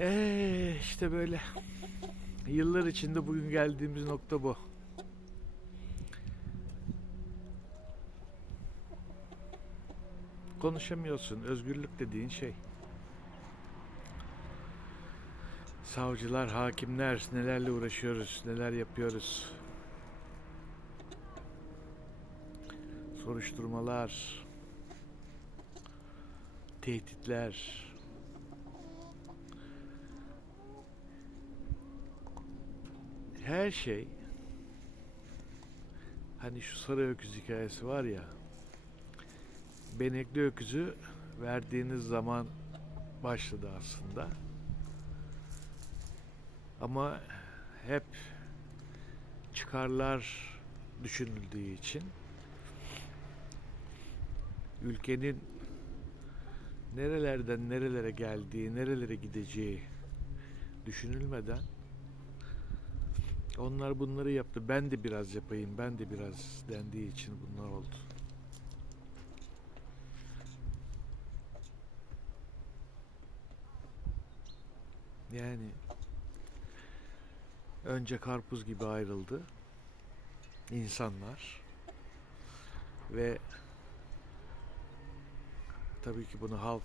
Ee, işte böyle. Yıllar içinde bugün geldiğimiz nokta bu. Konuşamıyorsun. Özgürlük dediğin şey. Savcılar, hakimler nelerle uğraşıyoruz, neler yapıyoruz. Soruşturmalar, tehditler. Her şey hani şu sarı öküz hikayesi var ya benekli öküzü verdiğiniz zaman başladı aslında. Ama hep çıkarlar düşünüldüğü için ülkenin nerelerden nerelere geldiği, nerelere gideceği düşünülmeden onlar bunları yaptı. Ben de biraz yapayım, ben de biraz dendiği için bunlar oldu. Yani önce karpuz gibi ayrıldı insanlar ve tabii ki bunu halk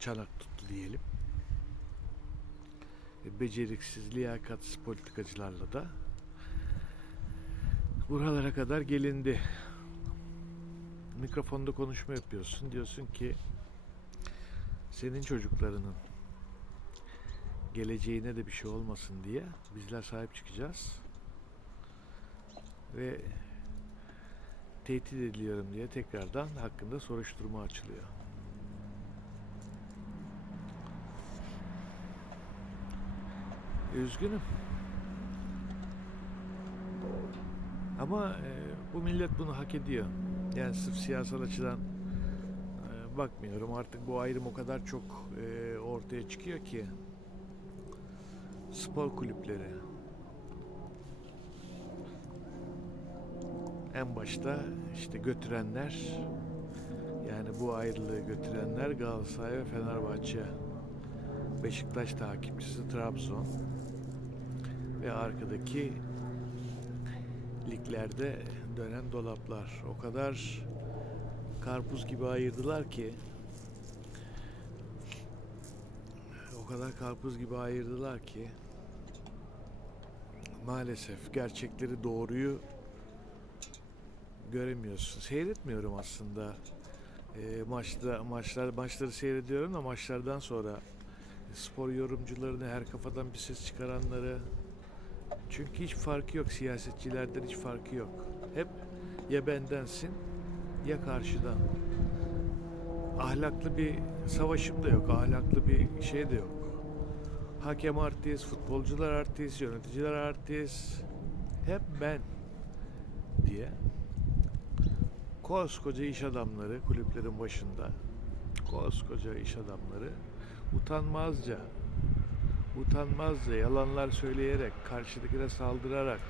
çanak tuttu diyelim. Ve beceriksiz, liyakatsiz politikacılarla da buralara kadar gelindi. Mikrofonda konuşma yapıyorsun. Diyorsun ki senin çocuklarının geleceğine de bir şey olmasın diye bizler sahip çıkacağız. Ve tehdit ediliyorum diye tekrardan hakkında soruşturma açılıyor. Üzgünüm. Ama e, bu millet bunu hak ediyor. Yani sırf siyasal açıdan e, bakmıyorum. Artık bu ayrım o kadar çok e, ortaya çıkıyor ki spor kulüpleri en başta işte götürenler yani bu ayrılığı götürenler Galatasaray ve Fenerbahçe Beşiktaş takipçisi Trabzon ve arkadaki liglerde dönen dolaplar o kadar karpuz gibi ayırdılar ki o kadar karpuz gibi ayırdılar ki maalesef gerçekleri doğruyu göremiyorsun. Seyretmiyorum aslında. E, maçta maçlar maçları seyrediyorum da maçlardan sonra spor yorumcularını her kafadan bir ses çıkaranları çünkü hiç farkı yok siyasetçilerden hiç farkı yok. Hep ya bendensin ya karşıdan. Ahlaklı bir savaşım da yok. Ahlaklı bir şey de yok. Hakem artist, futbolcular artist, yöneticiler artist. Hep ben diye. Koskoca iş adamları kulüplerin başında. Koskoca iş adamları utanmazca utanmazca yalanlar söyleyerek karşıdakine saldırarak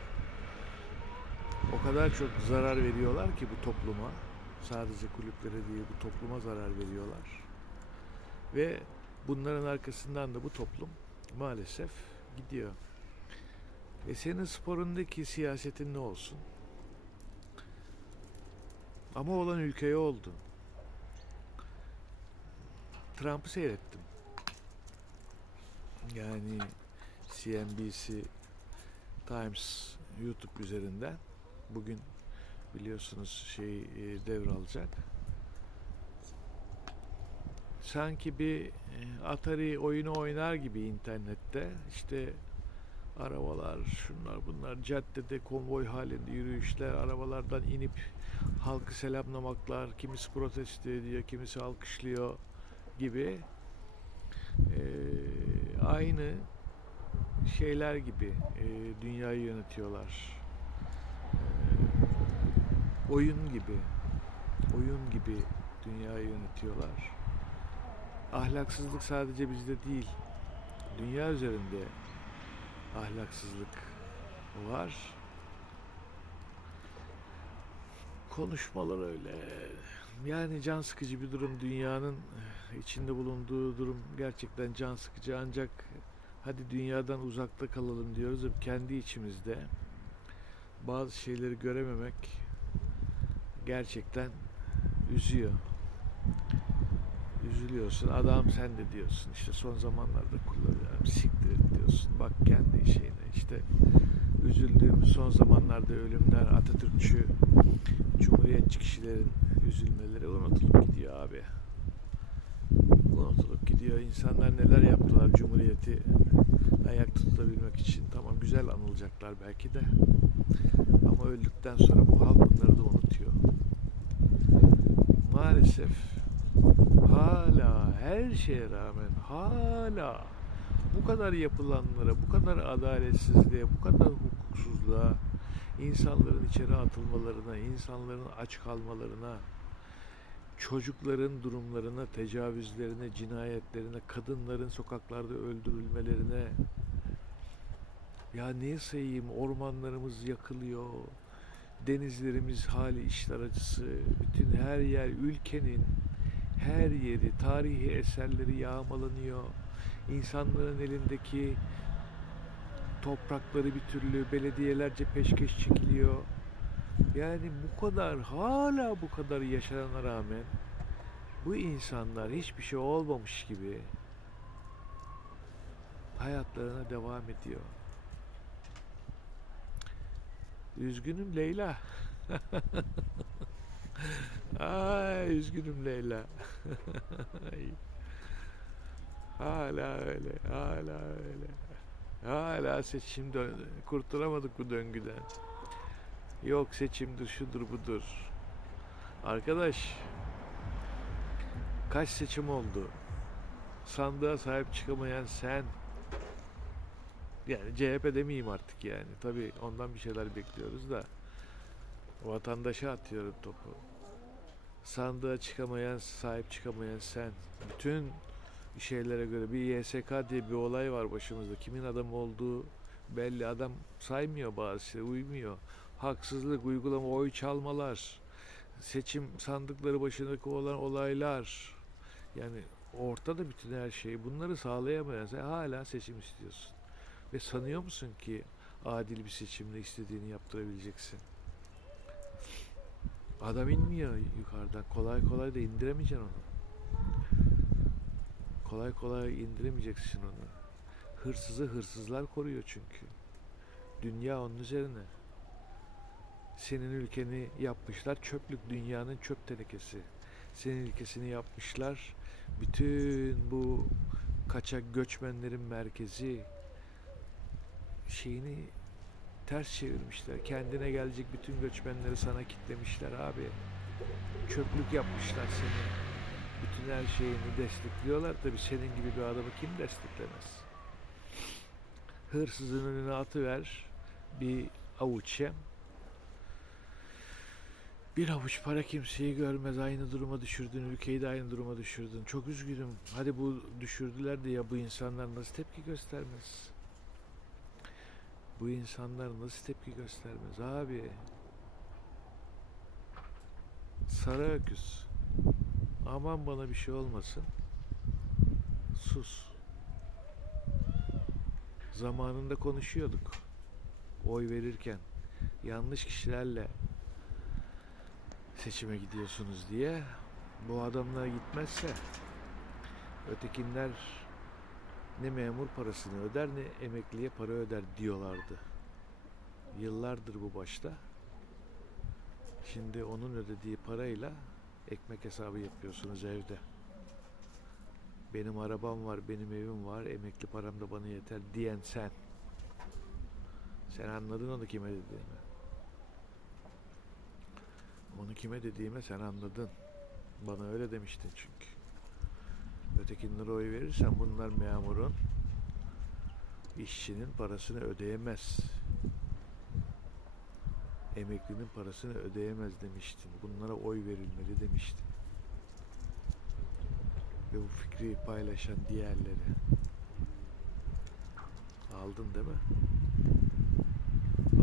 o kadar çok zarar veriyorlar ki bu topluma sadece kulüplere değil bu topluma zarar veriyorlar ve bunların arkasından da bu toplum maalesef gidiyor. E senin sporundaki siyasetin ne olsun? Ama olan ülkeye oldu. Trump'ı seyrettim. Yani CNBC Times YouTube üzerinden bugün biliyorsunuz şey e, devralacak. Sanki bir e, Atari oyunu oynar gibi internette işte arabalar, şunlar bunlar caddede konvoy halinde yürüyüşler, arabalardan inip halkı selamlamaklar, kimisi protesto ediyor, kimisi alkışlıyor gibi e, aynı şeyler gibi e, dünyayı yönetiyorlar. E, oyun gibi, oyun gibi dünyayı yönetiyorlar. Ahlaksızlık sadece bizde değil, dünya üzerinde ahlaksızlık var. Konuşmalar öyle. Yani can sıkıcı bir durum dünyanın içinde bulunduğu durum gerçekten can sıkıcı ancak hadi dünyadan uzakta kalalım diyoruz kendi içimizde bazı şeyleri görememek gerçekten üzüyor. Üzülüyorsun. Adam sen de diyorsun. işte son zamanlarda kullanıyorum. Siktir diyorsun. Bak kendi şeyine. işte üzüldüğümüz son zamanlarda ölümler Atatürkçü Cumhuriyetçi kişilerin üzülmeleri unutulup gidiyor abi. Unutulup gidiyor. İnsanlar neler yaptılar Cumhuriyeti ayakta tutabilmek için. Tamam güzel anılacaklar belki de. Ama öldükten sonra bu halk bunları da unutuyor. Maalesef hala her şeye rağmen hala bu kadar yapılanlara, bu kadar adaletsizliğe, bu kadar hukuksuzluğa, insanların içeri atılmalarına, insanların aç kalmalarına, çocukların durumlarına, tecavüzlerine, cinayetlerine, kadınların sokaklarda öldürülmelerine, ya ne sayayım ormanlarımız yakılıyor, denizlerimiz hali işler acısı, bütün her yer ülkenin her yeri, tarihi eserleri yağmalanıyor. İnsanların elindeki toprakları bir türlü belediyelerce peşkeş çekiliyor. Yani bu kadar hala bu kadar yaşanana rağmen bu insanlar hiçbir şey olmamış gibi hayatlarına devam ediyor. Üzgünüm Leyla. Ay üzgünüm Leyla. Hala öyle, hala öyle. Hala dön kurtulamadık bu döngüden. Yok seçimdir, şudur budur. Arkadaş, kaç seçim oldu? Sandığa sahip çıkamayan sen. Yani CHP demeyeyim artık yani. Tabii ondan bir şeyler bekliyoruz da. Vatandaşa atıyorum topu. Sandığa çıkamayan, sahip çıkamayan sen. Bütün şeylere göre bir YSK diye bir olay var başımızda. Kimin adam olduğu belli. Adam saymıyor bazı şey, uymuyor. Haksızlık, uygulama, oy çalmalar, seçim sandıkları başındaki olan olaylar. Yani ortada bütün her şey. Bunları sağlayamayan hala seçim istiyorsun. Ve sanıyor musun ki adil bir seçimle istediğini yaptırabileceksin? Adam inmiyor yukarıdan. Kolay kolay da indiremeyeceksin onu. Kolay kolay indiremeyeceksin onu. Hırsızı hırsızlar koruyor çünkü. Dünya onun üzerine. Senin ülkeni yapmışlar çöplük dünyanın çöp tenekesi. Senin ülkesini yapmışlar bütün bu kaçak göçmenlerin merkezi şeyini ters çevirmişler. Kendine gelecek bütün göçmenleri sana kitlemişler abi. Çöplük yapmışlar seni. Bütün her şeyini destekliyorlar. Tabi senin gibi bir adamı kim desteklemez? Hırsızın önüne atıver bir avuç yem. Bir avuç para kimseyi görmez. Aynı duruma düşürdün. Ülkeyi de aynı duruma düşürdün. Çok üzgünüm. Hadi bu düşürdüler de ya bu insanlar nasıl tepki göstermez? Bu insanlar nasıl tepki göstermez abi? Sarı öküz. Aman bana bir şey olmasın. Sus. Zamanında konuşuyorduk. Oy verirken yanlış kişilerle seçime gidiyorsunuz diye. Bu adamlar gitmezse ötekinler ne memur parasını öder ne emekliye para öder diyorlardı. Yıllardır bu başta. Şimdi onun ödediği parayla ekmek hesabı yapıyorsunuz evde. Benim arabam var, benim evim var, emekli param da bana yeter diyen sen. Sen anladın onu kime dediğimi. Onu kime dediğime sen anladın. Bana öyle demiştin çünkü. Ötekinlere oy verirsen bunlar memurun işçinin parasını ödeyemez. Emeklinin parasını ödeyemez demiştin. Bunlara oy verilmeli demiştin. Ve bu fikri paylaşan diğerleri. Aldın değil mi?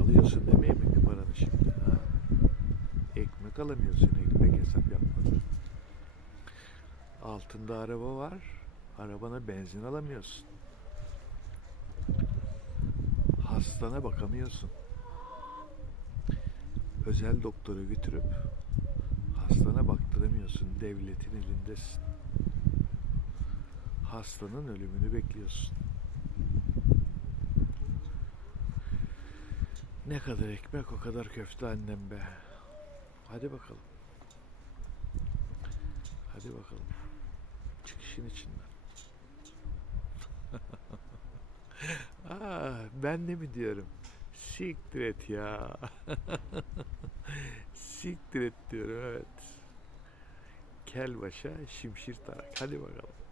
Alıyorsun değil mi emekli paranı şimdi? Ha? Ekmek alamıyorsun ekmek hesap yapmadan. Altında araba var. Arabana benzin alamıyorsun. Hastana bakamıyorsun. Özel doktora götürüp hastana baktıramıyorsun. Devletin elindesin. Hastanın ölümünü bekliyorsun. Ne kadar ekmek o kadar köfte annem be. Hadi bakalım. Hadi bakalım. Çık işin içinden. ah, ben de mi diyorum? Siktir et ya. Siktir et diyorum evet. Kel başa şimşir tarak. Hadi bakalım.